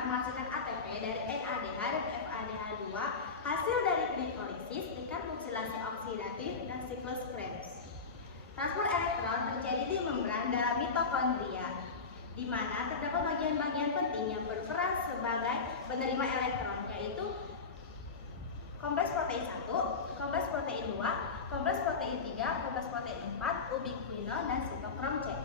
akan menghasilkan ATP dari NADH dan FADH2 hasil dari glikolisis, tingkat oksidasi oksidatif, dan siklus Krebs. Transport elektron terjadi di membran dalam mitokondria, di mana terdapat bagian-bagian penting yang berperan sebagai penerima elektron, yaitu kompleks protein 1, kompleks protein 2, kompleks protein 3, kompleks protein 4, ubiquinol, dan sitokrom C.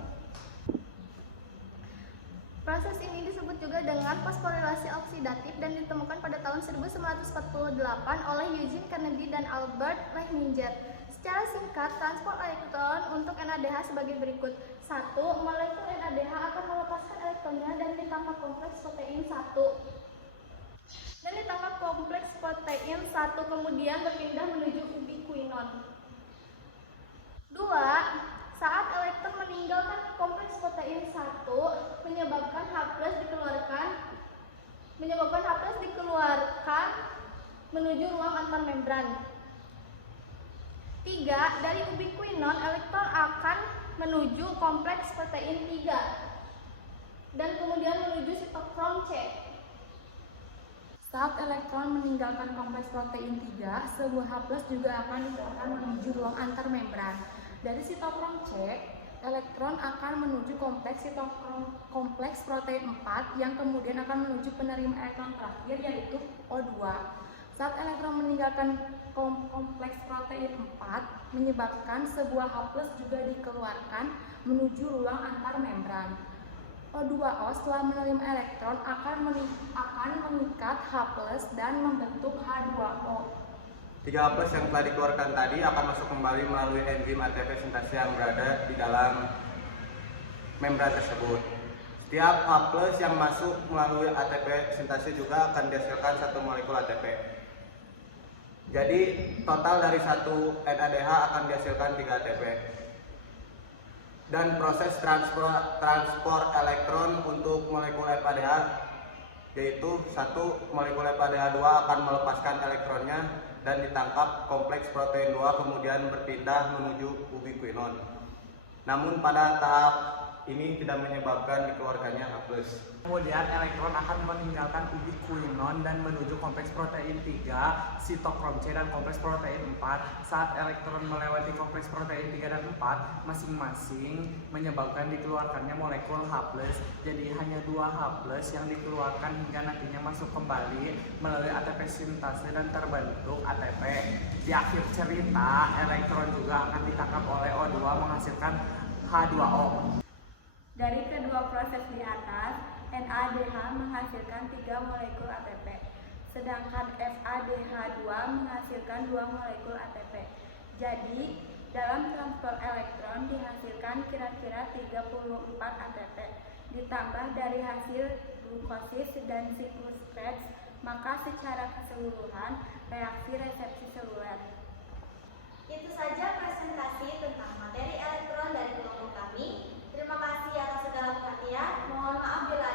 Proses ini disebut juga dengan fosforilasi oksidatif dan ditemukan pada tahun 1948 oleh Eugene Kennedy dan Albert Mehninger. Secara singkat, transport elektron untuk NADH sebagai berikut. 1. Molekul NADH akan melepaskan elektronnya dan ditangkap kompleks protein 1. Kemudian berpindah menuju ubiquinon. 2. Saat elektron meninggalkan kompleks protein 1, menyebabkan H+ dikeluarkan menuju ruang antar membran. 3. Dari ubiquinon, elektron akan menuju kompleks protein 3 dan kemudian menuju sitokrom C. Saat elektron meninggalkan kompleks protein 3, sebuah H+ juga akan dikeluarkan menuju ruang antar membran. Dari sitokrom C, elektron akan menuju kompleks protein 4 yang kemudian akan menuju penerima elektron terakhir, yaitu O2. Saat elektron meninggalkan kompleks protein 4, menyebabkan sebuah H+ juga dikeluarkan menuju ruang antar membran. O2O setelah menerima elektron akan mengikat H+ dan membentuk H2O. 3 H+ yang telah dikeluarkan tadi akan masuk kembali melalui enzim ATP sintase yang berada di dalam membran tersebut. Setiap H+ yang masuk melalui ATP sintase juga akan dihasilkan satu molekul ATP. Jadi total dari satu NADH akan dihasilkan 3 ATP. Dan proses transport elektron untuk molekul FADH, yaitu 1 molekul FADH2 akan melepaskan elektronnya dan ditangkap kompleks protein 2 kemudian berpindah menuju ubiquinon. Namun pada tahap ini tidak menyebabkan dikeluarkannya H+. Kemudian elektron akan meninggalkan ubiquinon dan menuju kompleks protein 3, sitokrom C, dan kompleks protein 4. Saat elektron melewati kompleks protein 3 dan 4, masing-masing menyebabkan dikeluarkannya molekul H+. Jadi hanya 2 H+ yang dikeluarkan hingga nantinya masuk kembali melalui ATP sintase dan terbentuk ATP. Di akhir cerita, elektron juga akan ditangkap oleh O2 menghasilkan H2O. Dari kedua proses di atas, NADH menghasilkan 3 molekul ATP, sedangkan FADH2 menghasilkan 2 molekul ATP. Jadi, dalam transport elektron dihasilkan kira-kira 34 ATP. Ditambah dari hasil glukosis dan siklus Krebs, maka secara keseluruhan reaksi resepsi seluler. Itu saja presentasi tentang materi elektron dari kelompok kami. Terima kasih atas segala perhatian. Mohon maaf bila